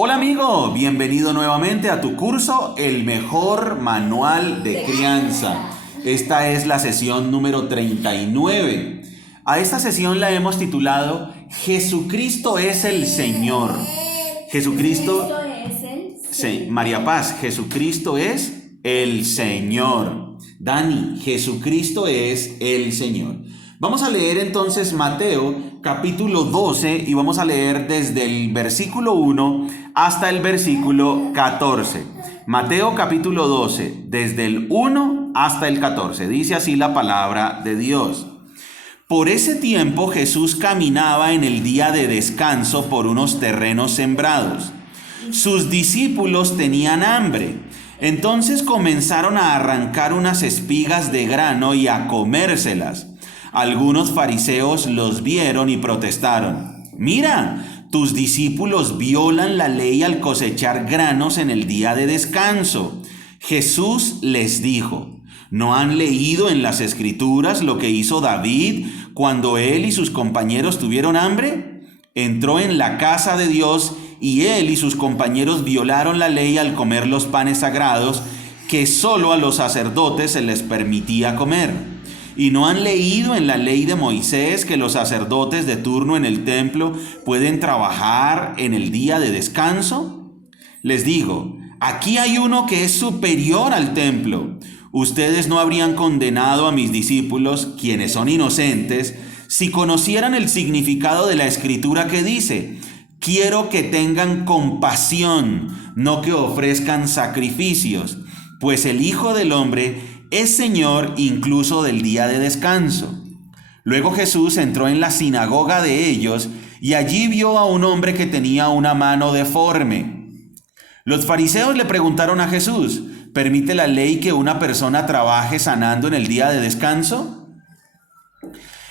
Hola amigo, bienvenido nuevamente a tu curso El Mejor Manual de Crianza. Esta es la sesión número 39. A esta sesión la hemos titulado Jesucristo es el Señor. Jesucristo es el Señor. María Paz, Jesucristo es el Señor. Dani, Jesucristo es el Señor. Vamos a leer entonces Mateo capítulo 12 y vamos a leer desde el versículo 1 hasta el versículo 14. Mateo capítulo 12, desde el 1 hasta el 14. Dice así la palabra de Dios. Por ese tiempo Jesús caminaba en el día de descanso por unos terrenos sembrados. Sus discípulos tenían hambre. Entonces comenzaron a arrancar unas espigas de grano y a comérselas. Algunos fariseos los vieron y protestaron. Mira, tus discípulos violan la ley al cosechar granos en el día de descanso. Jesús les dijo, ¿no han leído en las Escrituras lo que hizo David cuando él y sus compañeros tuvieron hambre? Entró en la casa de Dios y él y sus compañeros violaron la ley al comer los panes sagrados que solo a los sacerdotes se les permitía comer. ¿Y no han leído en la ley de Moisés que los sacerdotes de turno en el templo pueden trabajar en el día de descanso? Les digo, aquí hay uno que es superior al templo. Ustedes no habrían condenado a mis discípulos, quienes son inocentes, si conocieran el significado de la escritura que dice, quiero que tengan compasión, no que ofrezcan sacrificios, pues el Hijo del Hombre es Señor incluso del día de descanso. Luego Jesús entró en la sinagoga de ellos y allí vio a un hombre que tenía una mano deforme. Los fariseos le preguntaron a Jesús, ¿permite la ley que una persona trabaje sanando en el día de descanso?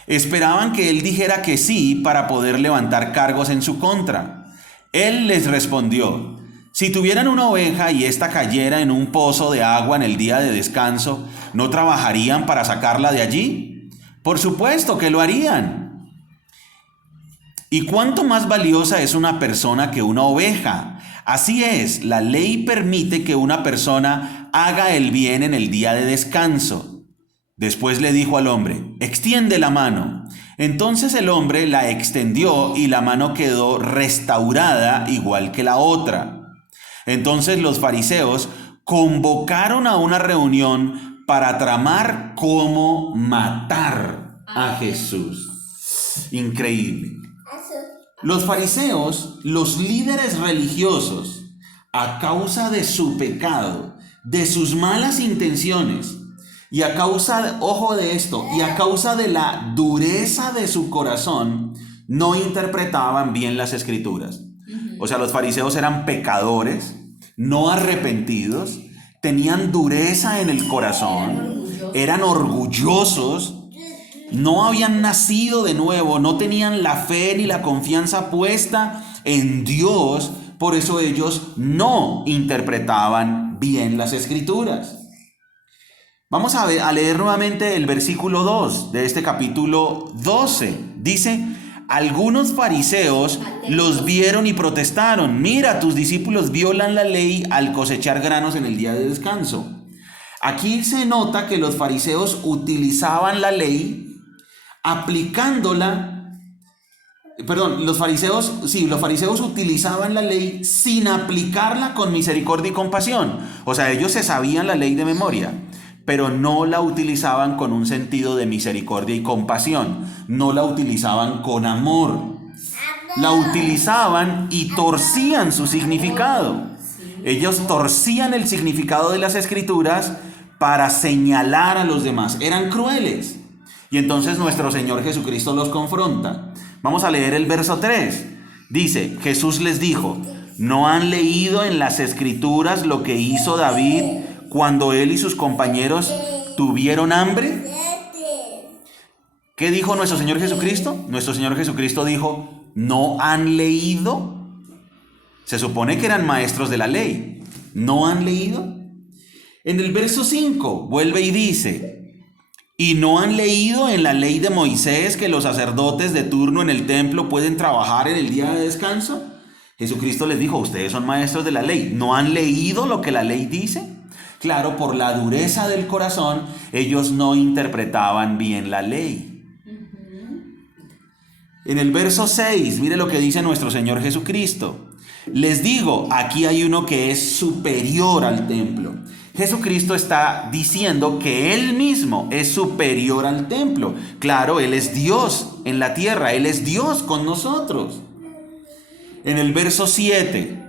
Esperaban que él dijera que sí para poder levantar cargos en su contra. Él les respondió, si tuvieran una oveja y ésta cayera en un pozo de agua en el día de descanso, ¿no trabajarían para sacarla de allí? Por supuesto que lo harían. ¿Y cuánto más valiosa es una persona que una oveja? Así es, la ley permite que una persona haga el bien en el día de descanso. Después le dijo al hombre, extiende la mano. Entonces el hombre la extendió y la mano quedó restaurada igual que la otra. Entonces los fariseos convocaron a una reunión para tramar cómo matar a Jesús. Increíble. Los fariseos, los líderes religiosos, a causa de su pecado, de sus malas intenciones, y a causa, ojo de esto, y a causa de la dureza de su corazón, no interpretaban bien las escrituras. O sea, los fariseos eran pecadores, no arrepentidos, tenían dureza en el corazón, eran orgullosos, no habían nacido de nuevo, no tenían la fe ni la confianza puesta en Dios, por eso ellos no interpretaban bien las escrituras. Vamos a leer nuevamente el versículo 2 de este capítulo 12. Dice, algunos fariseos los vieron y protestaron. Mira, tus discípulos violan la ley al cosechar granos en el día de descanso. Aquí se nota que los fariseos utilizaban la ley aplicándola. Los fariseos utilizaban la ley sin aplicarla con misericordia y compasión. O sea, ellos se sabían la ley de memoria, pero no la utilizaban con un sentido de misericordia y compasión. No la utilizaban con amor. La utilizaban y torcían su significado. Ellos torcían el significado de las escrituras para señalar a los demás. Eran crueles. Y entonces nuestro Señor Jesucristo los confronta. Vamos a leer el verso 3. Dice, Jesús les dijo, ¿no han leído en las escrituras lo que hizo David cuando él y sus compañeros tuvieron hambre? ¿Qué dijo nuestro Señor Jesucristo? Nuestro Señor Jesucristo dijo, ¿no han leído? Se supone que eran maestros de la ley. ¿No han leído? En el verso 5 vuelve y dice, ¿y no han leído en la ley de Moisés que los sacerdotes de turno en el templo pueden trabajar en el día de descanso? Jesucristo les dijo, ustedes son maestros de la ley, ¿no han leído lo que la ley dice? Claro, por la dureza del corazón, ellos no interpretaban bien la ley. En el verso 6, mire lo que dice nuestro Señor Jesucristo. Les digo, aquí hay uno que es superior al templo. Jesucristo está diciendo que Él mismo es superior al templo. Claro, Él es Dios en la tierra, Él es Dios con nosotros. En el verso 7,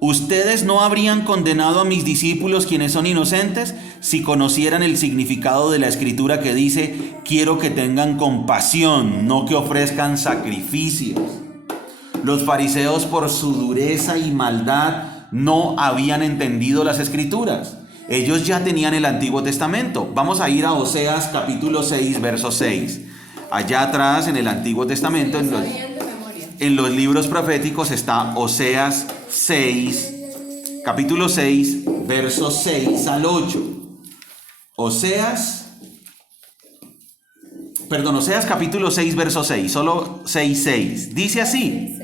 ustedes no habrían condenado a mis discípulos quienes son inocentes si conocieran el significado de la escritura que dice, quiero que tengan compasión, no que ofrezcan sacrificios. Los fariseos por su dureza y maldad no habían entendido las escrituras. Ellos ya tenían el Antiguo Testamento. Vamos a ir a Oseas capítulo 6, verso 6. Allá atrás en el Antiguo Testamento, en los libros proféticos está Oseas 6, capítulo 6, versos 6 al 8. Oseas capítulo 6, verso 6, solo 6, 6. Dice así: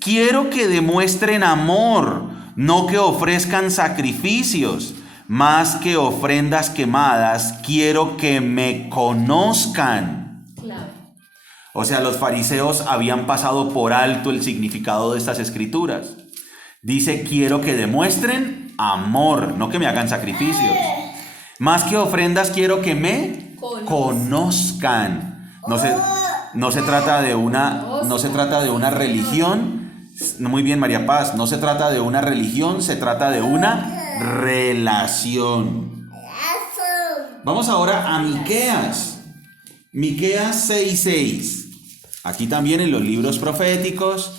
quiero que demuestren amor, no que ofrezcan sacrificios, más que ofrendas quemadas, quiero que me conozcan. Claro. O sea, los fariseos habían pasado por alto el significado de estas escrituras. Dice, quiero que demuestren amor, no que me hagan sacrificios. Más que ofrendas, quiero que me conozcan. No se trata de una religión. Muy bien, María Paz. No se trata de una religión, se trata de una relación. Vamos ahora a Miqueas. Miqueas 6:6. Aquí también en los libros proféticos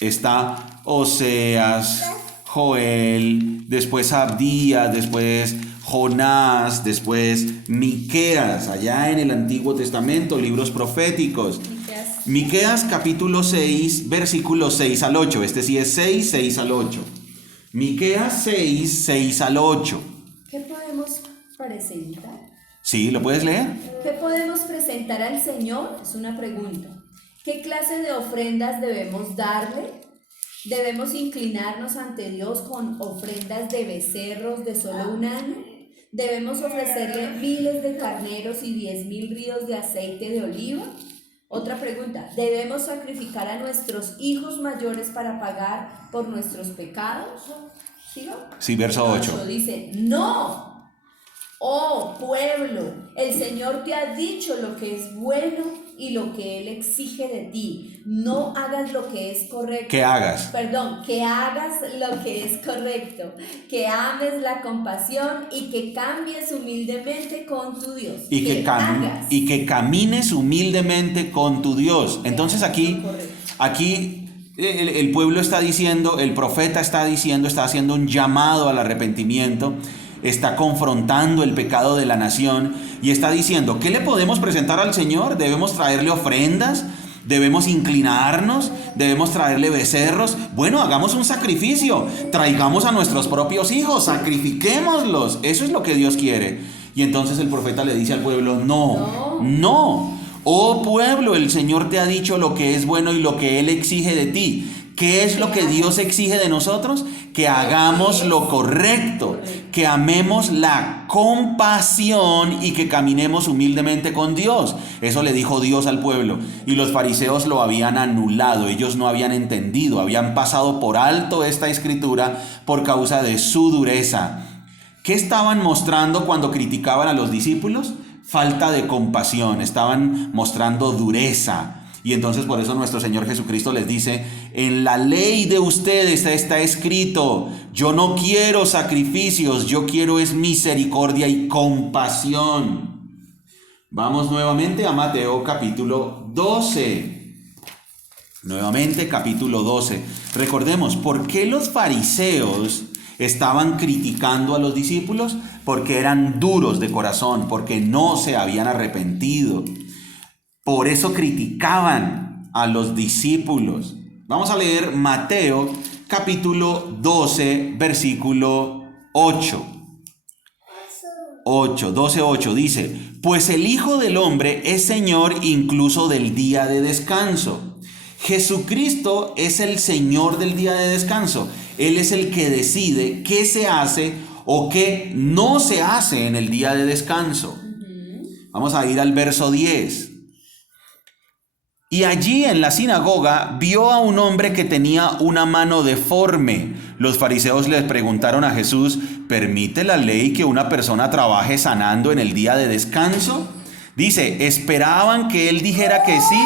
está Oseas, Joel, después Abdías, después Jonás, después Miqueas, allá en el Antiguo Testamento, libros proféticos. Miqueas capítulo 6, versículos 6 al 8. Este sí es 6, 6 al 8. Miqueas 6, 6 al 8. ¿Qué podemos presentar? Sí, ¿lo puedes leer? ¿Qué podemos presentar al Señor? Es una pregunta. ¿Qué clase de ofrendas debemos darle? ¿Debemos inclinarnos ante Dios con ofrendas de becerros de solo un año? ¿Debemos ofrecerle miles de carneros y 10,000 ríos de aceite de oliva? Otra pregunta. ¿Debemos sacrificar a nuestros hijos mayores para pagar por nuestros pecados? ¿Sí, no? Sí, verso 8. Dice, no. Oh pueblo, el Señor te ha dicho lo que es bueno y lo que Él exige de ti. No hagas lo que es correcto. ¿Qué hagas? Que hagas lo que es correcto. Que ames la compasión y que cambies humildemente con tu Dios. Y que camines humildemente con tu Dios. Entonces aquí el pueblo está diciendo, el profeta está diciendo, está haciendo un llamado al arrepentimiento. Está confrontando el pecado de la nación y está diciendo, ¿qué le podemos presentar al Señor? ¿Debemos traerle ofrendas? ¿Debemos inclinarnos? ¿Debemos traerle becerros? Bueno, hagamos un sacrificio, traigamos a nuestros propios hijos, sacrifiquémoslos. Eso es lo que Dios quiere. Y entonces el profeta le dice al pueblo, no. Oh pueblo, el Señor te ha dicho lo que es bueno y lo que Él exige de ti. ¿Qué es lo que Dios exige de nosotros? Que hagamos lo correcto, que amemos la compasión y que caminemos humildemente con Dios. Eso le dijo Dios al pueblo. Y los fariseos lo habían anulado, ellos no habían entendido, habían pasado por alto esta escritura por causa de su dureza. ¿Qué estaban mostrando cuando criticaban a los discípulos? Falta de compasión, estaban mostrando dureza. Y entonces por eso nuestro Señor Jesucristo les dice, en la ley de ustedes está escrito, yo no quiero sacrificios, yo quiero es misericordia y compasión. Vamos nuevamente a Mateo capítulo 12. Nuevamente capítulo 12. Recordemos, ¿por qué los fariseos estaban criticando a los discípulos? Porque eran duros de corazón, porque no se habían arrepentido. Por eso criticaban a los discípulos. Vamos a leer Mateo capítulo 12, versículo 8. 12:8 dice, pues el Hijo del Hombre es Señor incluso del día de descanso. Jesucristo es el Señor del día de descanso. Él es el que decide qué se hace o qué no se hace en el día de descanso. Vamos a ir al verso 10. Y allí en la sinagoga vio a un hombre que tenía una mano deforme. Los fariseos les preguntaron a Jesús, ¿permite la ley que una persona trabaje sanando en el día de descanso? Dice, esperaban que él dijera que sí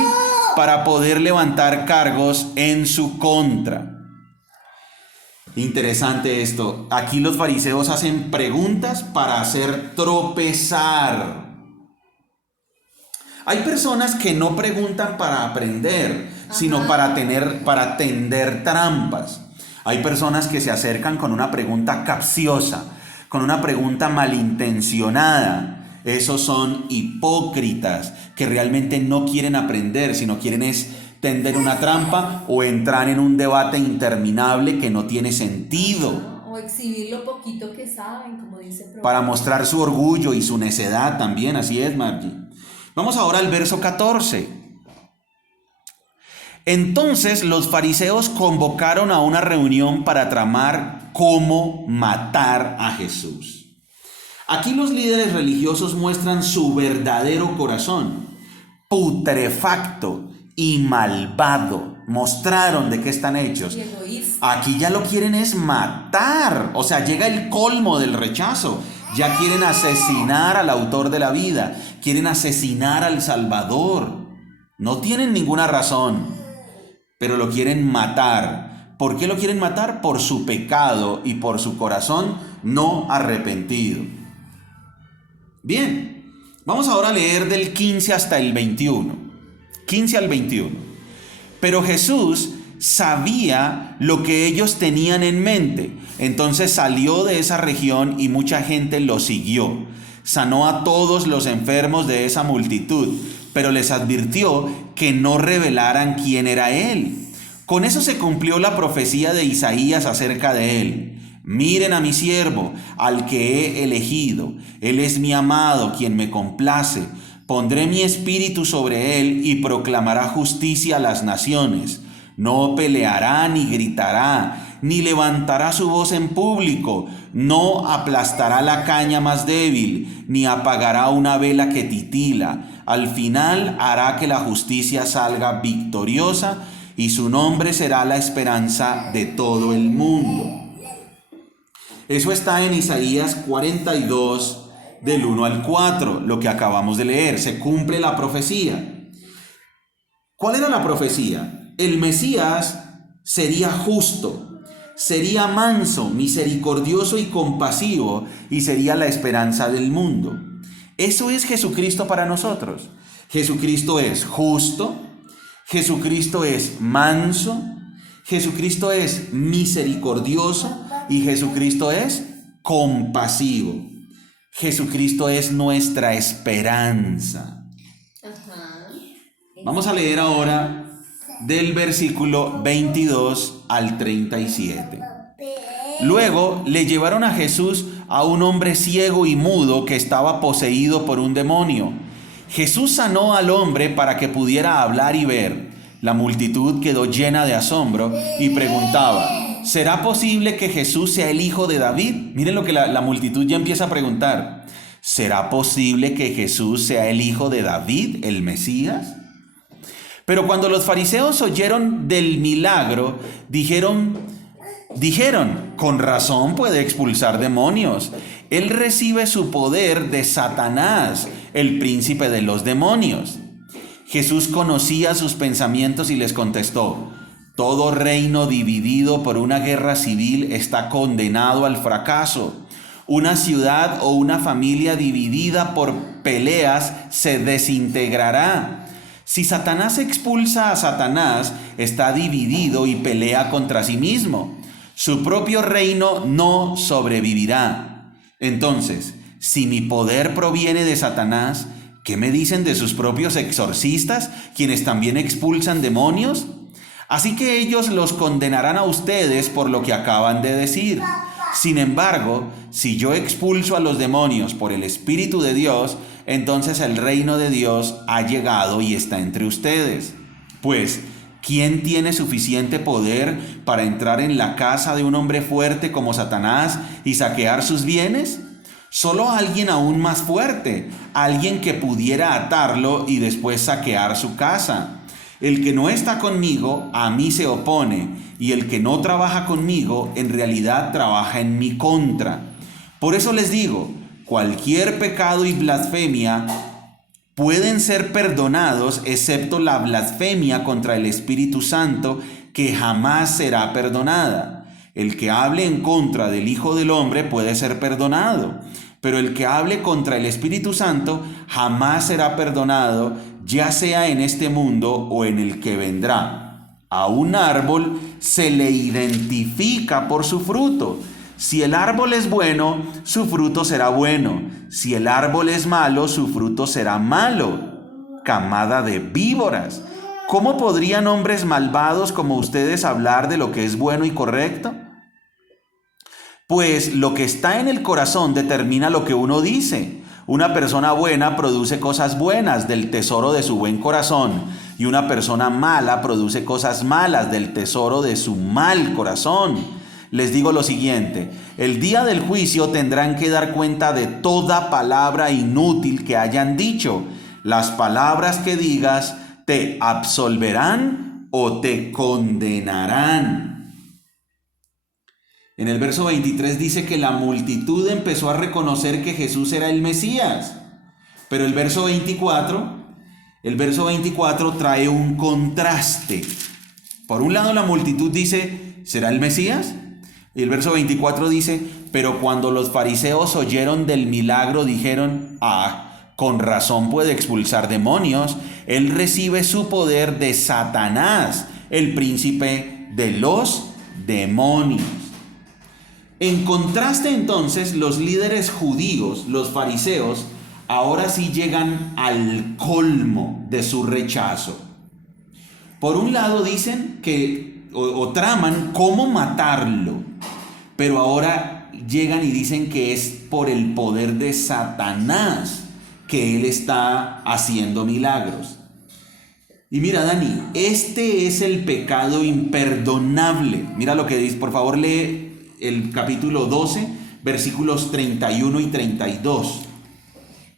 para poder levantar cargos en su contra. Interesante esto. Aquí los fariseos hacen preguntas para hacer tropezar. Hay personas que no preguntan para aprender, sino para tender trampas. Hay personas que se acercan con una pregunta capciosa, con una pregunta malintencionada. Esos son hipócritas que realmente no quieren aprender, sino quieren es tender una trampa o entrar en un debate interminable que no tiene sentido. O exhibir lo poquito que saben, como dice el profeta. Para mostrar su orgullo y su necedad también, así es, Margie. Vamos ahora al verso 14. Entonces los fariseos convocaron a una reunión para tramar cómo matar a Jesús. Aquí los líderes religiosos muestran su verdadero corazón, putrefacto y malvado. Mostraron de qué están hechos. Y egoísta. Aquí ya lo quieren es matar. O sea, llega el colmo del rechazo. Ya quieren asesinar al autor de la vida. Quieren asesinar al Salvador. No tienen ninguna razón, pero lo quieren matar. ¿Por qué lo quieren matar? Por su pecado y por su corazón no arrepentido. Bien, vamos ahora a leer del 15 hasta el 21. 15 al 21. Pero Jesús sabía lo que ellos tenían en mente. Entonces salió de esa región y mucha gente lo siguió. Sanó a todos los enfermos de esa multitud, pero les advirtió que no revelaran quién era él. Con eso se cumplió la profecía de Isaías acerca de él. Miren a mi siervo, al que he elegido. Él es mi amado, quien me complace. Pondré mi espíritu sobre él y proclamará justicia a las naciones. No peleará ni gritará, ni levantará su voz en público. No aplastará la caña más débil, ni apagará una vela que titila. Al final hará que la justicia salga victoriosa y su nombre será la esperanza de todo el mundo. Eso está en Isaías 42, del 1 al 4, lo que acabamos de leer. Se cumple la profecía. ¿Cuál era la profecía? El Mesías sería justo, sería manso, misericordioso y compasivo, y sería la esperanza del mundo. Eso es Jesucristo para nosotros. Jesucristo es justo, Jesucristo es manso, Jesucristo es misericordioso y Jesucristo es compasivo. Jesucristo es nuestra esperanza. Vamos a leer ahora del versículo 22 al 37. Luego le llevaron a Jesús a un hombre ciego y mudo que estaba poseído por un demonio. Jesús sanó al hombre para que pudiera hablar y ver. La multitud quedó llena de asombro y preguntaba, ¿será posible que Jesús sea el hijo de David? Miren lo que la multitud ya empieza a preguntar. ¿Será posible que Jesús sea el hijo de David, el Mesías? Pero cuando los fariseos oyeron del milagro, dijeron, con razón puede expulsar demonios. Él recibe su poder de Satanás, el príncipe de los demonios. Jesús conocía sus pensamientos y les contestó, todo reino dividido por una guerra civil está condenado al fracaso. Una ciudad o una familia dividida por peleas se desintegrará. Si Satanás expulsa a Satanás, está dividido y pelea contra sí mismo. Su propio reino no sobrevivirá. Entonces, si mi poder proviene de Satanás, ¿qué me dicen de sus propios exorcistas, quienes también expulsan demonios? Así que ellos los condenarán a ustedes por lo que acaban de decir. Sin embargo, si yo expulso a los demonios por el Espíritu de Dios, entonces el reino de Dios ha llegado y está entre ustedes. Pues, ¿quién tiene suficiente poder para entrar en la casa de un hombre fuerte como Satanás y saquear sus bienes? Solo alguien aún más fuerte, alguien que pudiera atarlo y después saquear su casa. El que no está conmigo, a mí se opone, y el que no trabaja conmigo, en realidad trabaja en mi contra. Por eso les digo, cualquier pecado y blasfemia pueden ser perdonados, excepto la blasfemia contra el Espíritu Santo, que jamás será perdonada. El que hable en contra del Hijo del Hombre puede ser perdonado, pero el que hable contra el Espíritu Santo jamás será perdonado, ya sea en este mundo o en el que vendrá. A un árbol se le identifica por su fruto. Si el árbol es bueno, su fruto será bueno. Si el árbol es malo, su fruto será malo. Camada de víboras. ¿Cómo podrían hombres malvados como ustedes hablar de lo que es bueno y correcto? Pues lo que está en el corazón determina lo que uno dice. Una persona buena produce cosas buenas del tesoro de su buen corazón, y una persona mala produce cosas malas del tesoro de su mal corazón. Les digo lo siguiente: el día del juicio tendrán que dar cuenta de toda palabra inútil que hayan dicho. Las palabras que digas te absolverán o te condenarán. En el verso 23 dice que la multitud empezó a reconocer que Jesús era el Mesías. Pero el verso 24 trae un contraste. Por un lado la multitud dice, ¿será el Mesías? Y el verso 24 dice, pero cuando los fariseos oyeron del milagro dijeron, con razón puede expulsar demonios. Él recibe su poder de Satanás, el príncipe de los demonios. En contraste entonces, los líderes judíos, los fariseos, ahora sí llegan al colmo de su rechazo. Por un lado dicen que, o traman cómo matarlo, pero ahora llegan y dicen que es por el poder de Satanás que él está haciendo milagros. Y mira, Dani, este es el pecado imperdonable. Mira lo que dice, por favor lee el capítulo 12, versículos 31 y 32.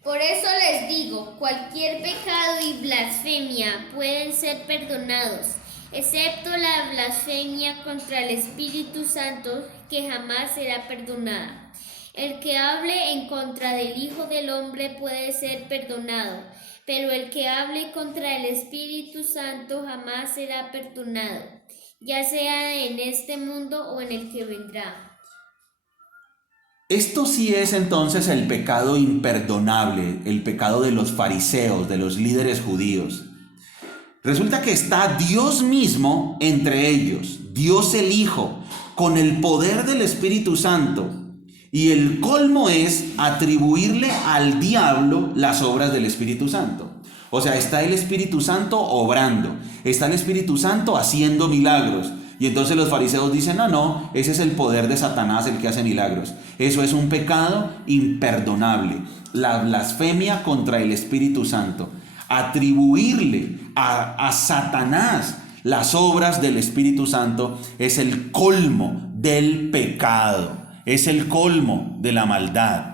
Por eso les digo, cualquier pecado y blasfemia pueden ser perdonados, excepto la blasfemia contra el Espíritu Santo, que jamás será perdonada. El que hable en contra del Hijo del Hombre puede ser perdonado, pero el que hable contra el Espíritu Santo jamás será perdonado, ya sea en este mundo o en el que vendrá. Esto sí es entonces el pecado imperdonable, el pecado de los fariseos, de los líderes judíos. Resulta que está Dios mismo entre ellos, Dios el Hijo, con el poder del Espíritu Santo. Y el colmo es atribuirle al diablo las obras del Espíritu Santo. O sea, está el Espíritu Santo obrando, está el Espíritu Santo haciendo milagros. Y entonces los fariseos dicen, no, ese es el poder de Satanás el que hace milagros. Eso es un pecado imperdonable, la blasfemia contra el Espíritu Santo. Atribuirle a Satanás las obras del Espíritu Santo es el colmo del pecado, es el colmo de la maldad.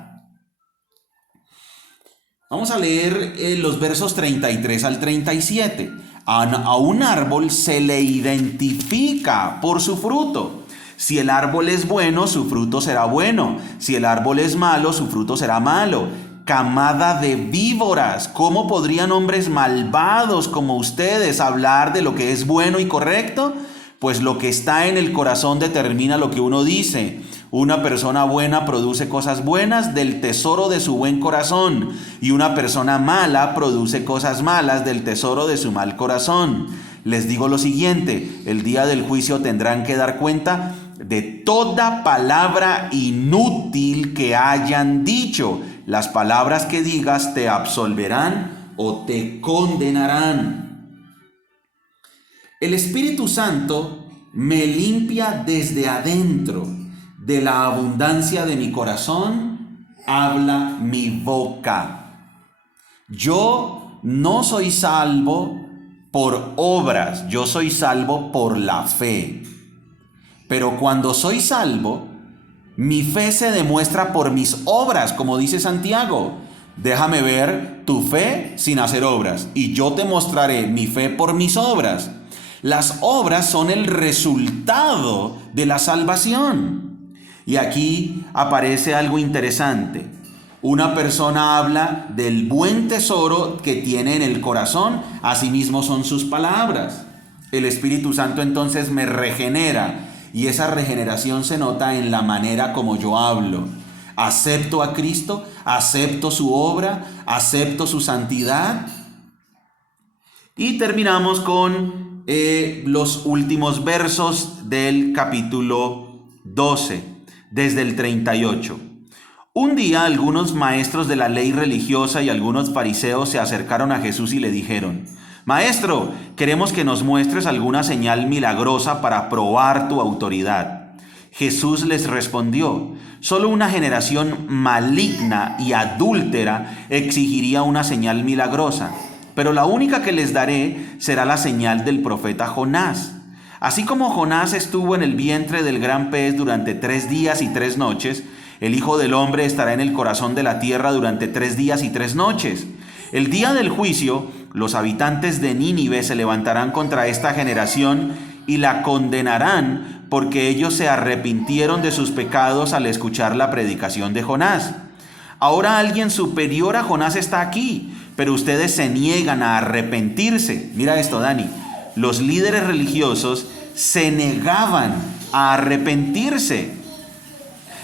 Vamos a leer los versos 33 al 37. A un árbol se le identifica por su fruto. Si el árbol es bueno, su fruto será bueno. Si el árbol es malo, su fruto será malo. Camada de víboras, ¿cómo podrían hombres malvados como ustedes hablar de lo que es bueno y correcto? Pues lo que está en el corazón determina lo que uno dice. Una persona buena produce cosas buenas del tesoro de su buen corazón, y una persona mala produce cosas malas del tesoro de su mal corazón. Les digo lo siguiente: el día del juicio tendrán que dar cuenta de toda palabra inútil que hayan dicho. Las palabras que digas te absolverán o te condenarán. El Espíritu Santo me limpia desde adentro. de la abundancia de mi corazón habla mi boca. Yo no soy salvo por obras, yo soy salvo por la fe. Pero cuando soy salvo, mi fe se demuestra por mis obras, como dice Santiago. Déjame ver tu fe sin hacer obras, y yo te mostraré mi fe por mis obras. Las obras son el resultado de la salvación. Y aquí aparece algo interesante. Una persona habla del buen tesoro que tiene en el corazón, asimismo son sus palabras. El Espíritu Santo entonces me regenera, y esa regeneración se nota en la manera como yo hablo. Acepto a Cristo, acepto su obra, acepto su santidad. Y terminamos con los últimos versos del capítulo 12, desde el 38. Un día algunos maestros de la ley religiosa y algunos fariseos se acercaron a Jesús y le dijeron: Maestro, queremos que nos muestres alguna señal milagrosa para probar tu autoridad. Jesús les respondió: solo una generación maligna y adúltera exigiría una señal milagrosa, pero la única que les daré será la señal del profeta Jonás. Así como Jonás estuvo en el vientre del gran pez durante 3 días y 3 noches, el Hijo del Hombre estará en el corazón de la tierra durante 3 días y 3 noches. El día del juicio, los habitantes de Nínive se levantarán contra esta generación y la condenarán porque ellos se arrepintieron de sus pecados al escuchar la predicación de Jonás. Ahora alguien superior a Jonás está aquí, pero ustedes se niegan a arrepentirse. Mira esto, Dani. Los líderes religiosos se negaban a arrepentirse.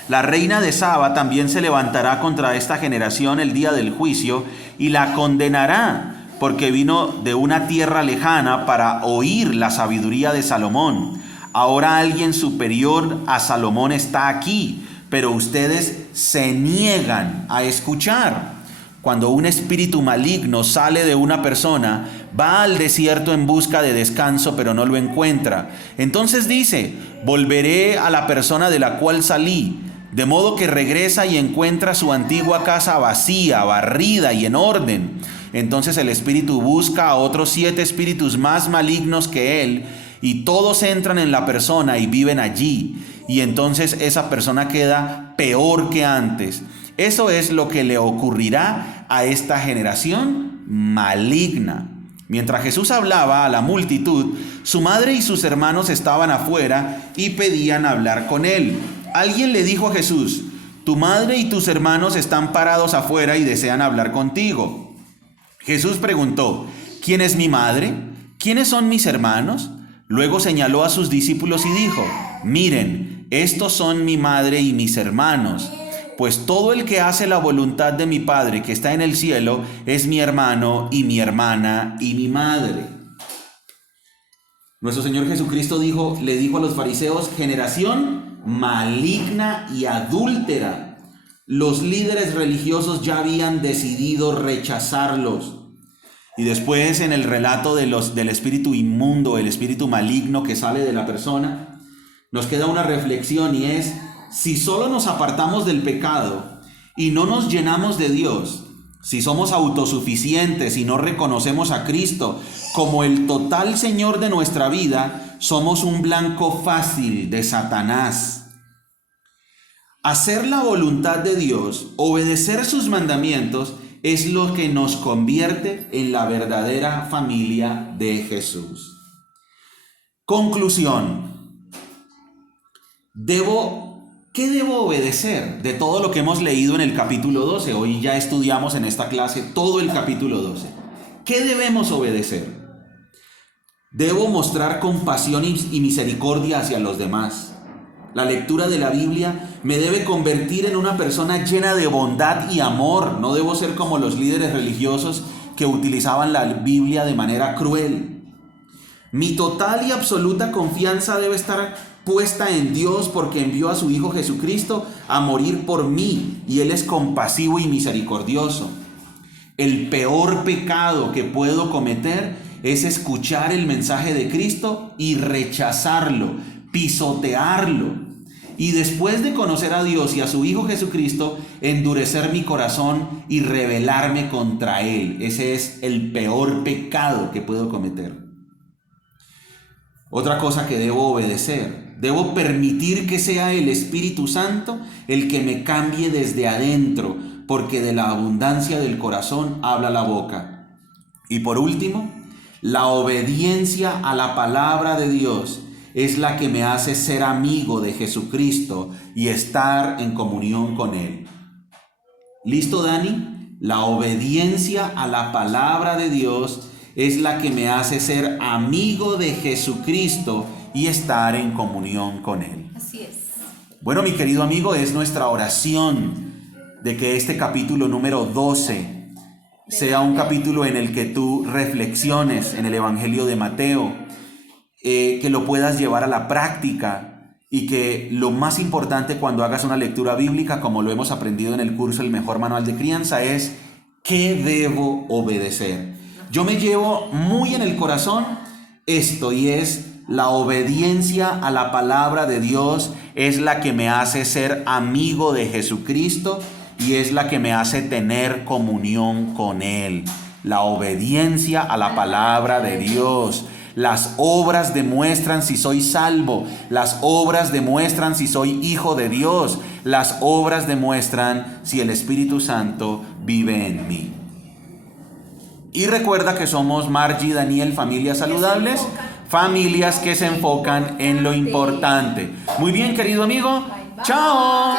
La reina de Saba también se levantará contra esta generación el día del juicio y la condenará, porque vino de una tierra lejana para oír la sabiduría de Salomón. Ahora alguien superior a Salomón está aquí, pero ustedes se niegan a escuchar. Cuando un espíritu maligno sale de una persona, va al desierto en busca de descanso, pero no lo encuentra. Entonces dice: volveré a la persona de la cual salí. De modo que regresa y encuentra su antigua casa vacía, barrida y en orden. Entonces el espíritu busca a otros 7 espíritus más malignos que él, y todos entran en la persona y viven allí. Y entonces esa persona queda peor que antes. Eso es lo que le ocurrirá a esta generación maligna. Mientras Jesús hablaba a la multitud, su madre y sus hermanos estaban afuera y pedían hablar con él. Alguien le dijo a Jesús: tu madre y tus hermanos están parados afuera y desean hablar contigo. Jesús preguntó: ¿quién es mi madre? ¿Quiénes son mis hermanos? Luego señaló a sus discípulos y dijo: miren, estos son mi madre y mis hermanos. Pues todo el que hace la voluntad de mi Padre que está en el cielo es mi hermano y mi hermana y mi madre. Nuestro Señor Jesucristo le dijo a los fariseos: generación maligna y adúltera. Los líderes religiosos ya habían decidido rechazarlos. Y después, en el relato del espíritu inmundo, el espíritu maligno que sale de la persona, nos queda una reflexión, y es: si solo nos apartamos del pecado y no nos llenamos de Dios, si somos autosuficientes y no reconocemos a Cristo como el total Señor de nuestra vida, somos un blanco fácil de Satanás. Hacer la voluntad de Dios, obedecer sus mandamientos, es lo que nos convierte en la verdadera familia de Jesús. Conclusión. ¿Qué debo obedecer de todo lo que hemos leído en el capítulo 12? Hoy ya estudiamos en esta clase todo el capítulo 12. ¿Qué debemos obedecer? Debo mostrar compasión y misericordia hacia los demás. La lectura de la Biblia me debe convertir en una persona llena de bondad y amor. No debo ser como los líderes religiosos que utilizaban la Biblia de manera cruel. Mi total y absoluta confianza debe estar puesta en Dios, porque envió a su Hijo Jesucristo a morir por mí, y Él es compasivo y misericordioso. El peor pecado que puedo cometer es escuchar el mensaje de Cristo y rechazarlo, pisotearlo. y después de conocer a Dios y a su Hijo Jesucristo, endurecer mi corazón y rebelarme contra Él. Ese es el peor pecado que puedo cometer. Otra cosa que debo obedecer, debo permitir que sea el Espíritu Santo el que me cambie desde adentro, porque de la abundancia del corazón habla la boca. Y por último, la obediencia a la palabra de Dios es la que me hace ser amigo de Jesucristo y estar en comunión con Él. ¿Listo, Dani? La obediencia a la palabra de Dios es la que me hace ser amigo de Jesucristo y estar en comunión con Él. Así es. Bueno, mi querido amigo, es nuestra oración de que este capítulo número 12 sea un capítulo en el que tú reflexiones en el Evangelio de Mateo, que lo puedas llevar a la práctica y que lo más importante cuando hagas una lectura bíblica, como lo hemos aprendido en el curso El Mejor Manual de Crianza, es ¿qué debo obedecer? Yo me llevo muy en el corazón esto, y es la obediencia a la palabra de Dios es la que me hace ser amigo de Jesucristo y es la que me hace tener comunión con Él. La obediencia a la palabra de Dios. Las obras demuestran si soy salvo. Las obras demuestran si soy hijo de Dios. Las obras demuestran si el Espíritu Santo vive en mí. Y recuerda que somos Margie y Daniel, familias saludables, familias que se enfocan en lo importante. Muy bien, querido amigo. Chao.